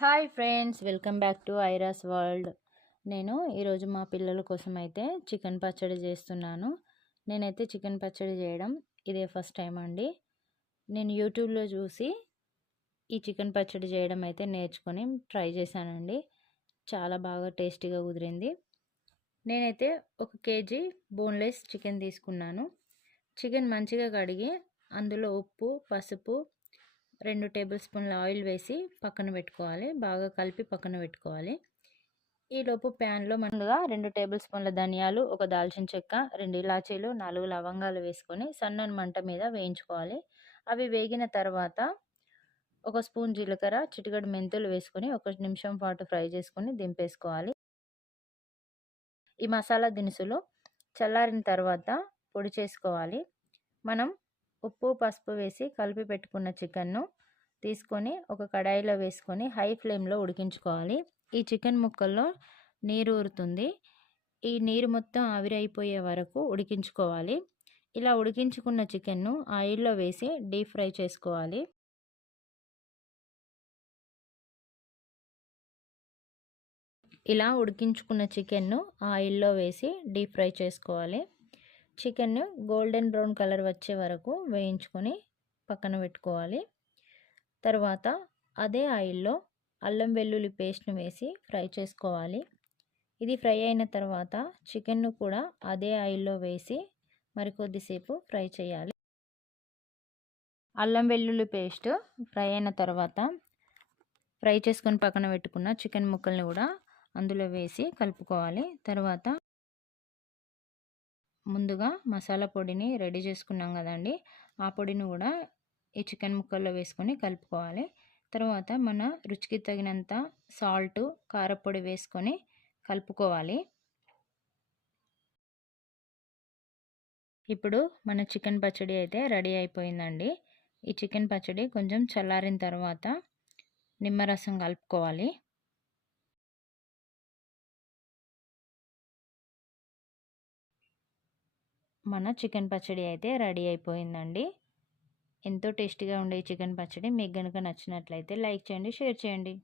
Hi friends, welcome back to Airas world. నేను ఈరోజు మా పిల్లల కోసం అయితే చికెన్ పచ్చడి చేస్తున్నాను. నేనైతే చికెన్ పచ్చడి చేయడం ఇదే ఫస్ట్ టైం అండి. నేను యూట్యూబ్లో చూసి ఈ చికెన్ పచ్చడి చేయడం అయితే నేర్చుకొని ట్రై చేశానండి. చాలా బాగా టేస్టీగా కుదిరింది. నేనైతే 1 కేజీ బోన్లెస్ చికెన్ తీసుకున్నాను. చికెన్ మంచిగా కడిగి అందులో ఉప్పు, పసుపు, 2 టేబుల్ స్పూన్ల ఆయిల్ వేసి పక్కన పెట్టుకోవాలి. బాగా కలిపి పక్కన పెట్టుకోవాలి. ఈలోపు ప్యాన్లో ముందుగా 2 టేబుల్ స్పూన్ల ధనియాలు, 1 దాల్చిన చెక్క, 2 ఇలాచీలు, 4 లవంగాలు వేసుకొని సన్నని మంట మీద వేయించుకోవాలి. అవి వేగిన తర్వాత 1 స్పూన్ జీలకర్ర, చిటికెడు మెంతులు వేసుకొని 1 నిమిషం పాటు ఫ్రై చేసుకొని దింపేసుకోవాలి. ఈ మసాలా దినుసులు చల్లారిన తర్వాత పొడి చేసుకోవాలి. మనం ఉప్పు, పసుపు వేసి కలిపి పెట్టుకున్న చికెన్ను తీసుకొని ఒక కడాయిలో వేసుకొని హై ఫ్లేమ్లో ఉడికించుకోవాలి. ఈ చికెన్ ముక్కల్లో నీరు ఊరుతుంది. ఈ నీరు మొత్తం ఆవిరైపోయే వరకు ఉడికించుకోవాలి. ఇలా ఉడికించుకున్న చికెన్ను ఆయిల్లో వేసి డీప్ ఫ్రై చేసుకోవాలి. ఇలా ఉడికించుకున్న చికెన్ను ఆయిల్లో వేసి డీప్ ఫ్రై చేసుకోవాలి. చికెన్ గోల్డెన్ బ్రౌన్ కలర్ వచ్చే వరకు వేయించుకొని పక్కన పెట్టుకోవాలి. తర్వాత అదే ఆయిల్లో అల్లం వెల్లుల్లి పేస్ట్ను వేసి ఫ్రై చేసుకోవాలి. ఇది ఫ్రై అయిన తర్వాత చికెన్ను కూడా అదే ఆయిల్లో వేసి మరికొద్దిసేపు ఫ్రై చేయాలి. అల్లం వెల్లుల్లి పేస్ట్ ఫ్రై అయిన తర్వాత ఫ్రై చేసుకొని పక్కన పెట్టుకున్న చికెన్ ముక్కల్ని కూడా అందులో వేసి కలుపుకోవాలి. తర్వాత ముందుగా మసాలా పొడిని రెడీ చేసుకున్నాం కదండి, ఆ పొడిని కూడా ఈ చికెన్ ముక్కల్లో వేసుకొని కలుపుకోవాలి. తర్వాత మన రుచికి తగినంత సాల్టు, కారపొడి వేసుకొని కలుపుకోవాలి. ఇప్పుడు మన చికెన్ పచ్చడి అయితే రెడీ అయిపోయిందండి. ఈ చికెన్ పచ్చడి కొంచెం చల్లారిన తర్వాత నిమ్మరసం కలుపుకోవాలి. మన చికెన్ పచ్చడి అయితే రెడీ అయిపోయిందండి. ఎంతో టేస్టీగా ఉండే చికెన్ పచ్చడి మీకు కనుక నచ్చినట్లయితే లైక్ చేయండి, షేర్ చేయండి.